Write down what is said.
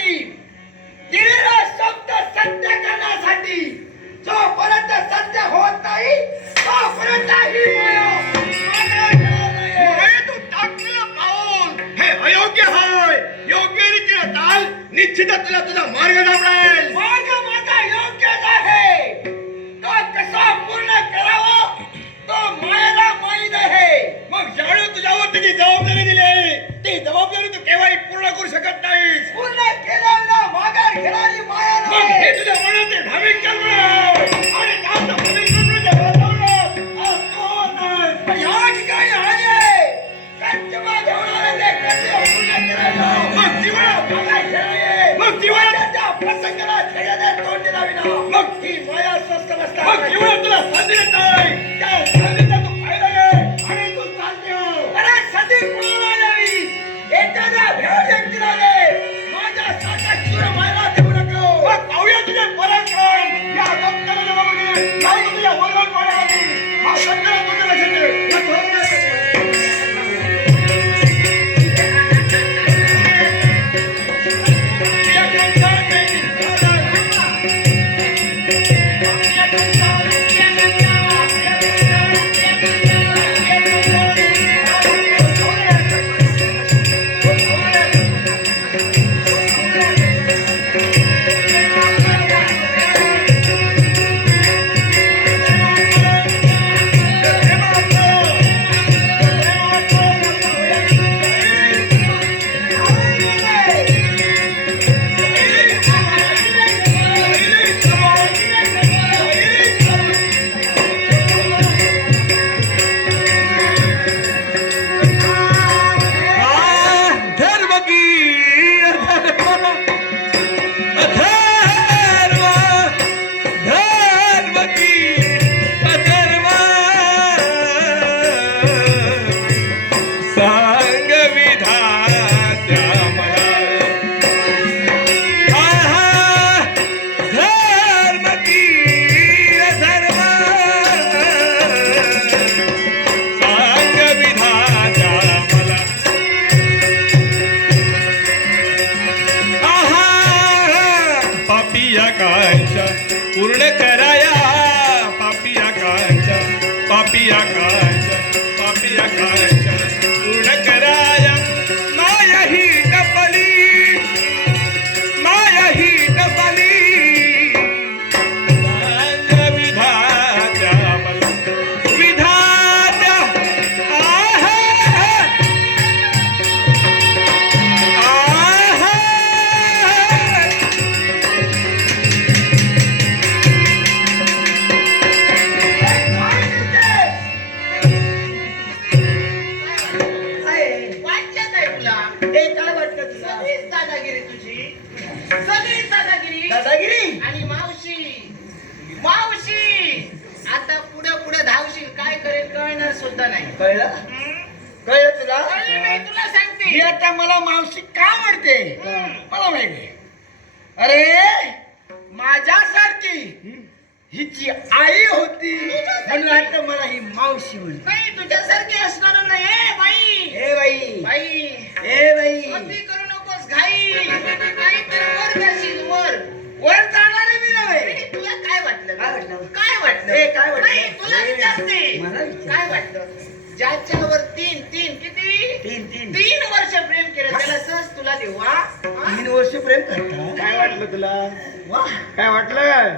करण्यासाठी दिलेलं शब्द सत्य करण्यासाठी जोपर्यंत सत्य होत नाही तोपर्यंत ही नाही. अयोग्य होय. योग्य रीतीने चाल. निश्चितच तुला तुझा मार्ग सापडेल. मार्ग माझा योग्यच आहे. तो कसा पूर्ण करावा तो मायाला माहीत आहे. मग ज्यावेळी तुझ्यावर त्याची जबाबदारी दिली आहे ती जबाबदारी तू केव्हाही पूर्ण करू शकत नाहीस पूर्ण केल्याला माघार घेणारी माया मग हे तुझ्या भाविक आणि त्याचं ठिकाणी आले ते कंच पूर्ण करायला मग त्या प्रसंगाला खेळाने तोंड दिलावी ना. मग ही माया स्वस्त नसतात मग जीवनात तुला संधी देत आहे. त्या संधीचा तू फायदा घे. आणि तू चालते हो. अरे सदी कुणाला द्यावी? एखाद्या भेड व्यक्तीला दे মাসঙ্গে या आकांक्षा पूर्ण करा हे काय वाटतं तुला? सगळीच दादागिरी तुझी. सगळीच दादागिरी. दादागिरी? आणि मावशी. मावशी. आता पुढे पुढे धावशील. काय करेल कळणार सुद्धा नाही. कळलं? कळलं तुला? कळलं नाही तुला ही सांगते आता मला मावशी का म्हणते. मला माहिती अरे माझ्यासारखी हिची आई होती. म्हणून आता मला ही मावशी म्हणते. नाही तुझ्यासारखी असणार नाही ए बाई. वाटलं? ए, काय वाटलं? तुला ए, विचारते. मला विचार. काय वाटलं? ज्याच्यावर तीन तीन किती? तीन तीन. तीन वर्ष प्रेम केलं. त्याला सहज तुला देऊ हा? हा? तीन वर्ष प्रेम करता? काय वाटलं तुला? वा. काय वाटलं?